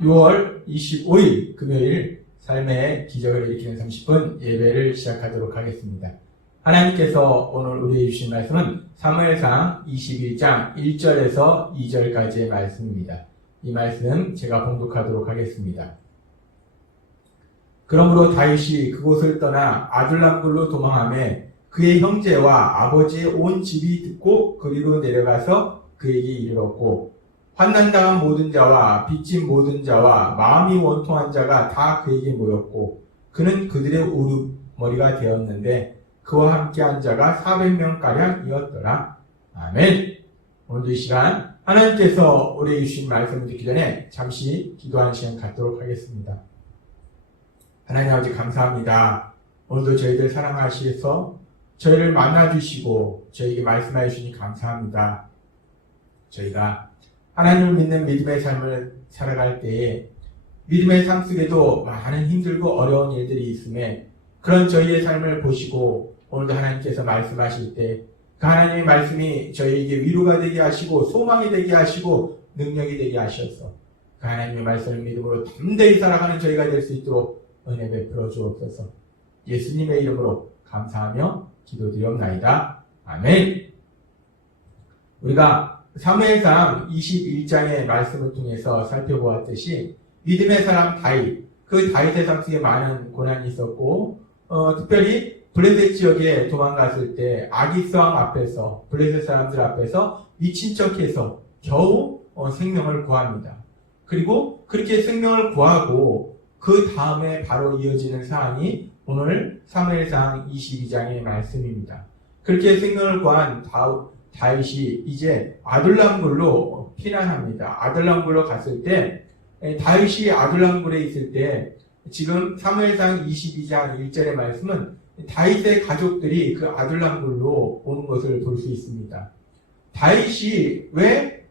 6월 25일 금요일 삶의 기적을 일으키는 30분 예배를 시작하도록 하겠습니다. 하나님께서 오늘 우리에게 주신 말씀은 사무엘상 21장 1절에서 2절까지의 말씀입니다. 이 말씀 제가 봉독하도록 하겠습니다. 그러므로 다윗이 그곳을 떠나 아둘람굴로 도망하며 그의 형제와 아버지의 온 집이 듣고 그리로 내려가서 그에게 이르렀고 환난당한 모든 자와 빚진 모든 자와 마음이 원통한 자가 다 그에게 모였고 그는 그들의 우두머리가 되었는데 그와 함께한 자가 400명가량이었더라. 아멘. 오늘도 이 시간 하나님께서 우리에게 주신 말씀을 듣기 전에 잠시 기도하는 시간 갖도록 하겠습니다. 하나님 아버지 감사합니다. 오늘도 저희들 사랑하시서 저희를 만나주시고 저희에게 말씀해 주시니 감사합니다. 저희가 하나님을 믿는 믿음의 삶을 살아갈 때에 믿음의 삶 속에도 많은 힘들고 어려운 일들이 있음에 그런 저희의 삶을 보시고 오늘도 하나님께서 말씀하실 때 그 하나님의 말씀이 저희에게 위로가 되게 하시고 소망이 되게 하시고 능력이 되게 하셔서 그 하나님의 말씀을 믿음으로 담대히 살아가는 저희가 될 수 있도록 은혜 베풀어 주옵소서. 예수님의 이름으로 감사하며 기도드리옵나이다. 아멘. 우리가 사무엘상 21장의 말씀을 통해서 살펴보았듯이 믿음의 사람 다윗, 그 다윗의 삶 속에 많은 고난이 있었고 특별히 블레셋 지역에 도망갔을 때 아기스왕 앞에서 블레셋 사람들 앞에서 미친 척해서 겨우 생명을 구합니다. 그리고 그렇게 생명을 구하고 그 다음에 바로 이어지는 사항이 오늘 사무엘상 22장의 말씀입니다. 그렇게 생명을 구한 다윗이 이제 아둘람굴로 피난합니다. 아둘람굴로 갔을 때 다윗이 아둘람굴에 있을 때 지금 사무엘상 22장 1절의 말씀은 다윗의 가족들이 그 아둘람굴로 오는 것을 볼 수 있습니다. 다윗이 왜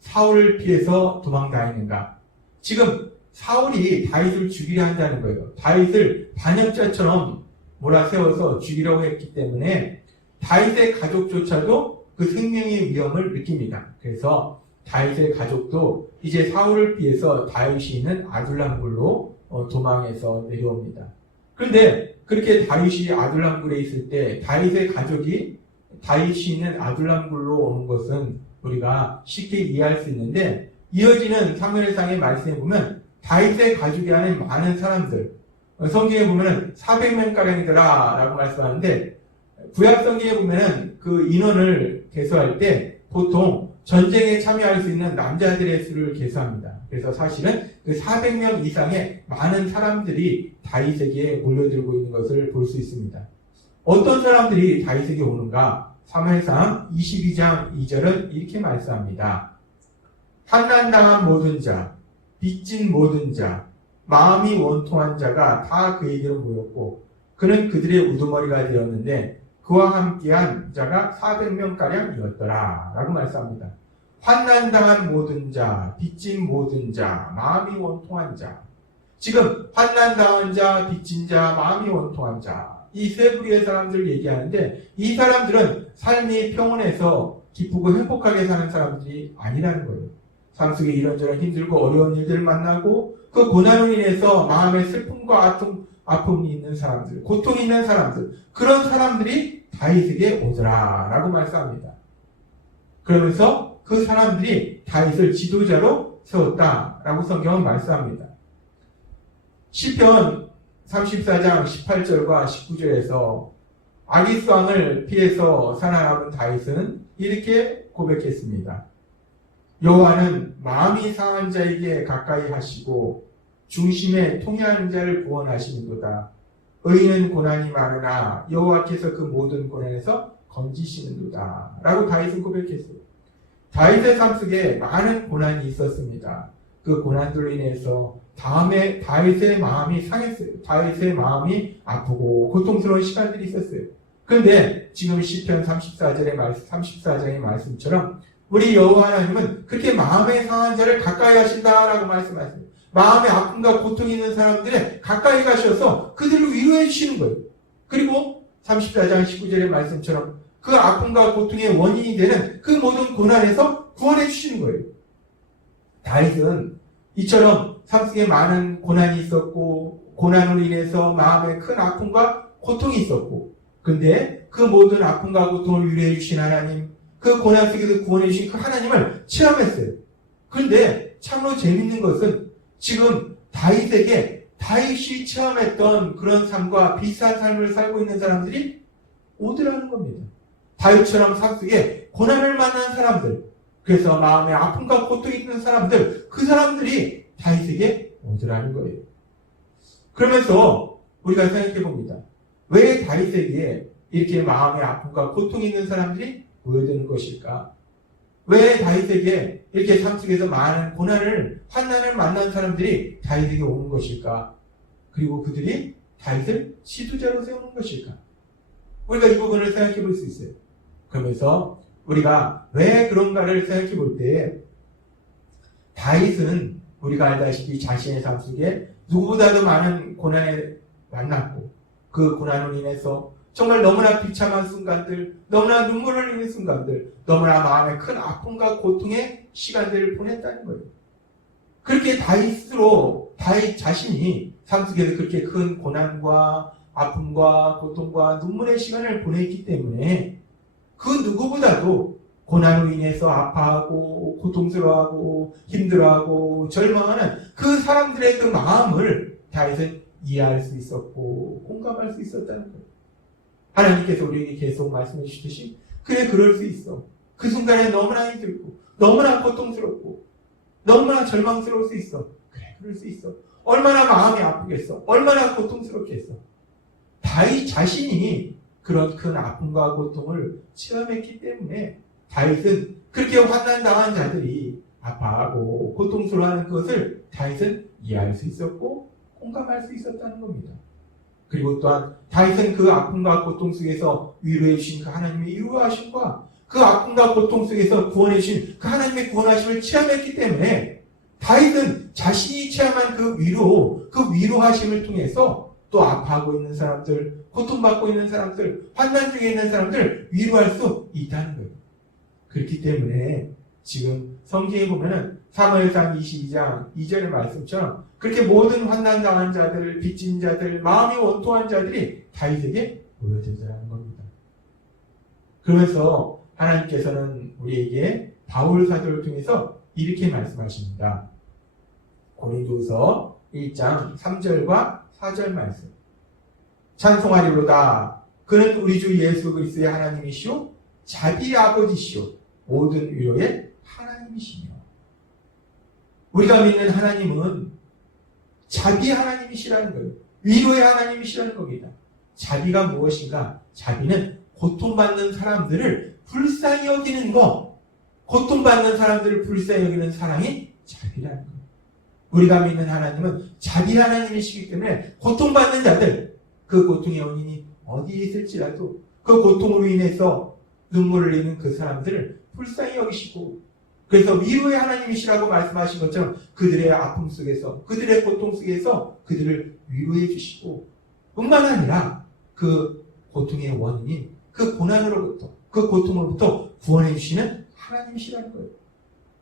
사울을 피해서 도망다니는가? 지금 사울이 다윗을 죽이려 한다는 거예요. 다윗을 반역자처럼 몰아세워서 죽이려고 했기 때문에 다윗의 가족조차도 그 생명의 위험을 느낍니다. 그래서 다윗의 가족도 이제 사울을 피해서 다윗이 있는 아둘람굴로 도망해서 내려옵니다. 그런데 그렇게 다윗이 아둘람굴에 있을 때 다윗의 가족이 다윗이 있는 아둘람굴로 오는 것은 우리가 쉽게 이해할 수 있는데 이어지는 사무엘상의 말씀에 보면 다윗의 가족이 아닌 많은 사람들, 성경에 보면 400명가량이더라 라고 말씀하는데 구약 성경에 보면 그 인원을 계수할 때 보통 전쟁에 참여할 수 있는 남자들의 수를 계수합니다. 그래서 사실은 그 400명 이상의 많은 사람들이 다윗에게 몰려들고 있는 것을 볼 수 있습니다. 어떤 사람들이 다윗에게 오는가? 사무엘상 22장 2절은 이렇게 말씀합니다. 환난당한 모든 자, 빚진 모든 자, 마음이 원통한 자가 다 그에게로 모였고 그는 그들의 우두머리가 되었는데 그와 함께한 자가 400명가량이었더라 라고 말씀합니다. 환난당한 모든 자, 빚진 모든 자, 마음이 원통한 자. 지금 환난당한 자, 빚진 자, 마음이 원통한 자. 이 세 부류의 사람들을 얘기하는데 이 사람들은 삶이 평온해서 기쁘고 행복하게 사는 사람들이 아니라는 거예요. 삶 속에 이런저런 힘들고 어려운 일들을 만나고 그 고난으로 인해서 마음의 슬픔과 아픔이 있는 사람들, 고통이 있는 사람들, 그런 사람들이 다윗에게 오더라 라고 말씀합니다. 그러면서 그 사람들이 다윗을 지도자로 세웠다라고 성경은 말씀합니다. 시편 34장 18절과 19절에서 아기스왕을 피해서 살아남은 다윗은 이렇게 고백했습니다. 여호와는 마음이 상한 자에게 가까이 하시고 중심에 통해하는 자를 구원하시는도다. 의인은 고난이 많으나 여호와께서 그 모든 고난에서 건지시는도다 라고 다윗은 고백했어요. 다윗의 삶 속에 많은 고난이 있었습니다. 그 고난들로 인해서 다음에 다윗의 마음이 상했어요. 다윗의 마음이 아프고 고통스러운 시간들이 있었어요. 그런데 지금 시편 34장의 말씀처럼 우리 여호와 하나님은 그렇게 마음에 상한 자를 가까이 하신다라고 말씀하세요. 마음의 아픔과 고통이 있는 사람들에 가까이 가셔서 그들을 위로해 주시는 거예요. 그리고 34장 19절의 말씀처럼 그 아픔과 고통의 원인이 되는 그 모든 고난에서 구원해 주시는 거예요. 다윗은 이처럼 삶 속에 많은 고난이 있었고 고난으로 인해서 마음에 큰 아픔과 고통이 있었고 근데 그 모든 아픔과 고통을 위로해 주신 하나님 그 고난 속에서 구원해 주신 그 하나님을 체험했어요. 그런데 참으로 재밌는 것은 지금 다윗이 체험했던 그런 삶과 비슷한 삶을 살고 있는 사람들이 오더라는 겁니다. 다윗처럼 삶 속에 고난을 만난 사람들, 그래서 마음에 아픔과 고통이 있는 사람들, 그 사람들이 다윗에게 오더라는 거예요. 그러면서 우리가 생각해 봅니다. 왜 다윗에게 이렇게 마음에 아픔과 고통이 있는 사람들이 모여드는 것일까? 왜 다윗에게 이렇게 삶 속에서 많은 환난을 만난 사람들이 다윗에게 오는 것일까? 그리고 그들이 다윗을 지도자로 세우는 것일까? 우리가 이 부분을 생각해 볼 수 있어요. 그러면서 우리가 왜 그런가를 생각해 볼 때 다윗은 우리가 알다시피 자신의 삶 속에 누구보다도 많은 고난에 만났고 그 고난으로 인해서 정말 너무나 비참한 순간들, 너무나 눈물을 흘리는 순간들, 너무나 마음에 큰 아픔과 고통의 시간들을 보냈다는 거예요. 그렇게 다윗 자신이 삶 속에서 그렇게 큰 고난과 아픔과 고통과 눈물의 시간을 보냈기 때문에 그 누구보다도 고난으로 인해서 아파하고 고통스러워하고 힘들어하고 절망하는 그 사람들의 그 마음을 다윗은 이해할 수 있었고 공감할 수 있었다는 거예요. 하나님께서 우리에게 계속 말씀해 주시듯이 그래 그럴 수 있어. 그 순간에 너무나 힘들고 너무나 고통스럽고 너무나 절망스러울 수 있어. 그래 그럴 수 있어. 얼마나 마음이 아프겠어. 얼마나 고통스럽겠어. 다윗 자신이 그런 큰 아픔과 고통을 체험했기 때문에 다윗은 그렇게 환난당한 자들이 아파하고 고통스러워하는 것을 다윗은 이해할 수 있었고 공감할 수 있었다는 겁니다. 그리고 또한 다윗은 그 아픔과 고통 속에서 위로해 주신 그 하나님의 위로하심과 그 아픔과 고통 속에서 구원해 주신 그 하나님의 구원하심을 체험했기 때문에 다윗은 자신이 체험한 그 위로하심을 통해서 또 아파하고 있는 사람들, 고통받고 있는 사람들, 환난 중에 있는 사람들을 위로할 수 있다는 거예요. 그렇기 때문에 지금 성경에 보면은 사무엘상 22장 2절의 말씀처럼 그렇게 모든 환난당한 자들, 빚진 자들, 마음이 원통한 자들이 다윗에게 모여들더라는 겁니다. 그러면서 하나님께서는 우리에게 바울 사도를 통해서 이렇게 말씀하십니다. 고린도후서 1장 3절과 4절 말씀. 찬송하리로다. 그는 우리 주 예수 그리스도의 하나님이시오 자비의 아버지시오 모든 위로의 하나님이시며. 우리가 믿는 하나님은 자비의 하나님이시라는 거예요. 위로의 하나님이시라는 겁니다. 자비가 무엇인가? 자비는 고통받는 사람들을 불쌍히 여기는 것, 고통받는 사람들을 불쌍히 여기는 사랑이 자비라는 거예요. 우리가 믿는 하나님은 자비 하나님이시기 때문에 고통받는 자들, 그 고통의 원인이 어디에 있을지라도 그 고통으로 인해서 눈물을 흘리는 그 사람들을 불쌍히 여기시고, 그래서 위로의 하나님이시라고 말씀하신 것처럼 그들의 아픔 속에서, 그들의 고통 속에서 그들을 위로해 주시고, 뿐만 아니라 그 고통의 원인인 그 고난으로부터, 그 고통으로부터 구원해 주시는 하나님이시라는 거예요.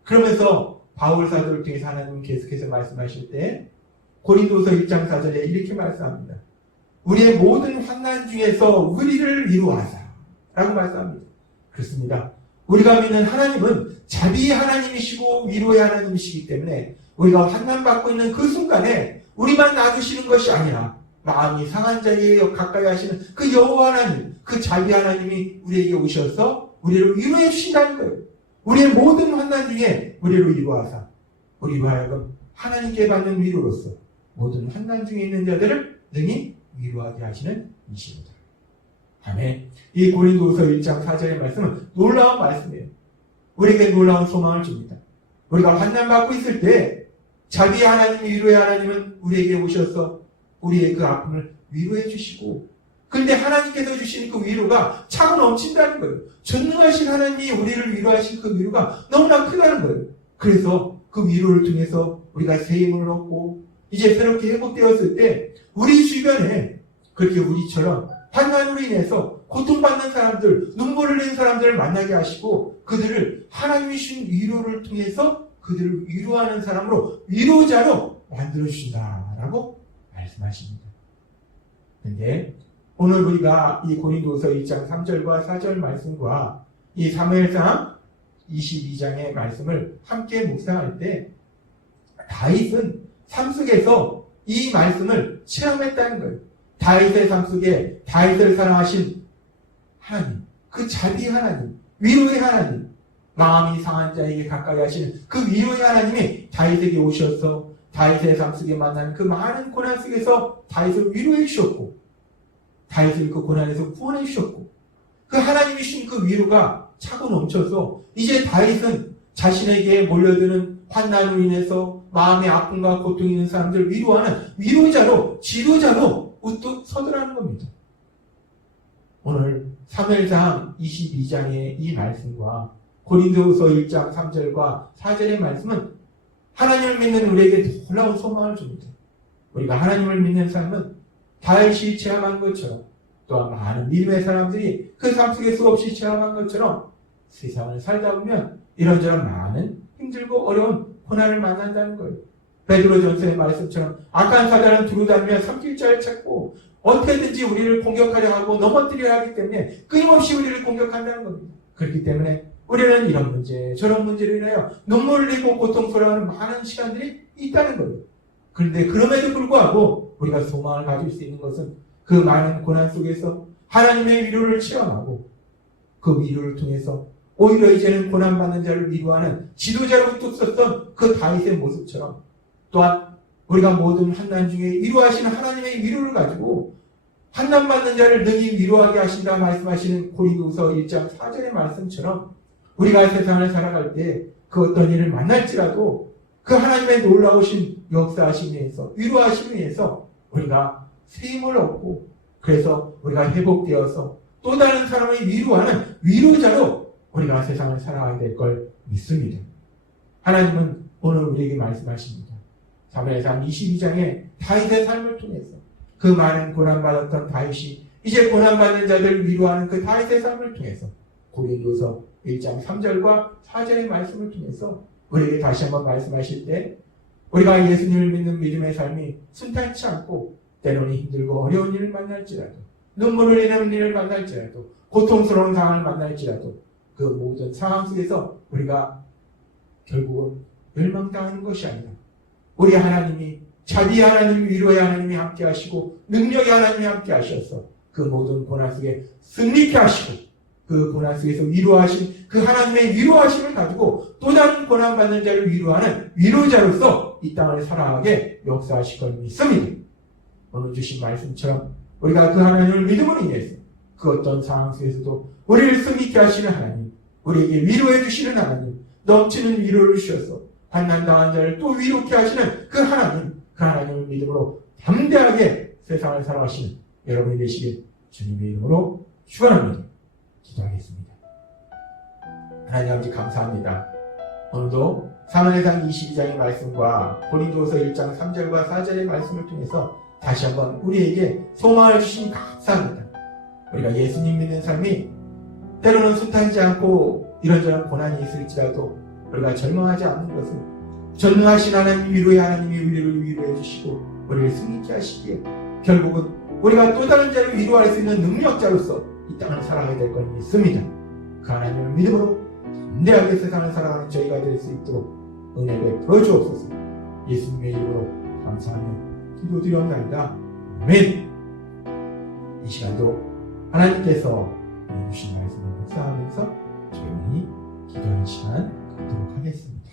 그러면서 바울 사도를 통해서 하나님은 계속해서 말씀하실 때 고린도서 1장 4절에 이렇게 말씀합니다. 우리의 모든 환난 중에서 우리를 위로하사 라고 말씀합니다. 그렇습니다. 우리가 믿는 하나님은 자비의 하나님이시고 위로의 하나님이시기 때문에 우리가 환난받고 있는 그 순간에 우리만 놔두시는 것이 아니라 마음이 상한 자에게 가까이 하시는 그 여호와 하나님, 그 자비 하나님이 우리에게 오셔서 우리를 위로해 주신다는 거예요. 우리의 모든 환난 중에 우리를 위로하사 우리로 하여금 하나님께 받는 위로로서 모든 환난 중에 있는 자들을 능히 위로하게 하시는 이시로다. 아멘. 이 고린도후서 1장 4절의 말씀은 놀라운 말씀이에요. 우리에게 놀라운 소망을 줍니다. 우리가 환난받고 있을 때 자비의 하나님, 위로의 하나님은 우리에게 오셔서 우리의 그 아픔을 위로해 주시고, 그런데 하나님께서 주시는 그 위로가 차고 넘친다는 거예요. 전능하신 하나님이 우리를 위로하신 그 위로가 너무나 크다는 거예요. 그래서 그 위로를 통해서 우리가 새 힘을 얻고 이제 새롭게 회복되었을 때 우리 주변에 그렇게 우리처럼 환난으로 인해서 고통받는 사람들, 눈물을 흘리는 사람들을 만나게 하시고 그들을 하나님이 주신 위로를 통해서 그들을 위로하는 사람으로 위로자로 만들어주신다라고 말씀하십니다. 그런데 오늘 우리가 이 고린도서 1장 3절과 4절 말씀과 이 사무엘상 22장의 말씀을 함께 묵상할 때 다윗은 삶 속에서 이 말씀을 체험했다는 거예요. 다윗의 삶 속에 다윗을 사랑하신 하나님, 그 자비 하나님, 위로의 하나님, 마음이 상한 자에게 가까이 하시는 그 위로의 하나님이 다윗에게 오셔서 다윗의 삶 속에 만난 그 많은 고난 속에서 다윗을 위로해 주셨고 다윗을 그 고난에서 구원해 주셨고 그 하나님이 주신 그 위로가 차고 넘쳐서 이제 다윗은 자신에게 몰려드는 환난으로 인해서 마음의 아픔과 고통이 있는 사람들을 위로하는 위로자로 지도자로 우뚝 서더라는 겁니다. 오늘 사무엘상 22장의 이 말씀과 고린도후서 1장 3절과 4절의 말씀은 하나님을 믿는 우리에게 놀라운 소망을 줍니다. 우리가 하나님을 믿는 삶은 다윗이 체험한 것처럼 또한 많은 믿음의 사람들이 그 삶 속에 수없이 체험한 것처럼 세상을 살다 보면 이런저런 많은 힘들고 어려운 고난을 만난다는 거예요. 베드로전서의 말씀처럼 악한 사단은 두루다니며 삼킬자를 찾고 어떻게든지 우리를 공격하려 하고 넘어뜨리려 하기 때문에 끊임없이 우리를 공격한다는 겁니다. 그렇기 때문에 우리는 이런 문제 저런 문제로 인하여 눈물을 흘리고 고통스러워하는 많은 시간들이 있다는 거예요. 그런데 그럼에도 불구하고 우리가 소망을 가질 수 있는 것은 그 많은 고난 속에서 하나님의 위로를 체험하고 그 위로를 통해서 오히려 이제는 고난받는 자를 위로하는 지도자로 뚝 섰던 그 다윗의 모습처럼 또한 우리가 모든 환난 중에 위로하시는 하나님의 위로를 가지고 환난받는 자를 능히 위로하게 하신다 말씀하시는 고린도후서 1장 4절의 말씀처럼 우리가 세상을 살아갈 때 그 어떤 일을 만날지라도 그 하나님의 놀라우신 역사하심 위해서 위로하심 위해서 우리가 세임을 얻고 그래서 우리가 회복되어서 또 다른 사람을 위로하는 위로자로 우리가 세상을 살아가야 될 걸 믿습니다. 하나님은 오늘 우리에게 말씀하십니다. 사무엘상 22장에 다윗의 삶을 통해서 그 많은 고난받았던 다윗이 이제 고난받는 자들을 위로하는 그 다윗의 삶을 통해서 고린도서 1장 3절과 4절의 말씀을 통해서 우리에게 다시 한번 말씀하실 때 우리가 예수님을 믿는 믿음의 삶이 순탄치 않고 때로는 힘들고 어려운 일을 만날지라도 눈물을 흘리는 일을 만날지라도 고통스러운 상황을 만날지라도 그 모든 상황 속에서 우리가 결국은 멸망당하는 것이 아니라 우리 하나님이 자비 하나님 위로의 하나님이 함께 하시고 능력의 하나님이 함께 하셔서 그 모든 고난 속에 승리케 하시고 그 고난 속에서 위로하신 그 하나님의 위로하심을 가지고 또 다른 고난받는 자를 위로하는 위로자로서 이 땅을 살아가게 역사하실 걸 믿습니다. 오늘 주신 말씀처럼 우리가 그 하나님을 믿음으로 인해서 그 어떤 상황 속에서도 우리를 승리케 하시는 하나님, 우리에게 위로해 주시는 하나님, 넘치는 위로를 주셔서 환난당한 자를 또 위로케 하시는 그 하나님, 그 하나님을 믿음으로 담대하게 세상을 살아가시는 여러분이 되시길 주님의 이름으로 축원합니다. 기도하겠습니다. 하나님 아버지 감사합니다. 오늘도 사무엘상 22장의 말씀과 고린도후서 1장 3절과 4절의 말씀을 통해서 다시 한번 우리에게 소망을 주시니 감사합니다. 우리가 예수님 믿는 삶이 때로는 순탄치 않고 이런저런 고난이 있을지라도 우리가 절망하지 않는 것은 전능하신 하나님 위로의 하나님이 우리를 위로해 주시고 우리를 승리케 하시기에 결국은 우리가 또 다른 자를 위로할 수 있는 능력자로서 이 땅을 살아가야 될 걸 믿습니다. 그 하나님을 믿음으로 담대하게 세상을 살아가는 저희가 될 수 있도록 은혜 베풀어 주옵소서. 예수님의 이름으로 감사하며 기도드리옵나이다. 아멘. 이 시간도 하나님께서 주신 말씀을 묵상하면서 조용히 기도하는 시간 갖도록 하겠습니다.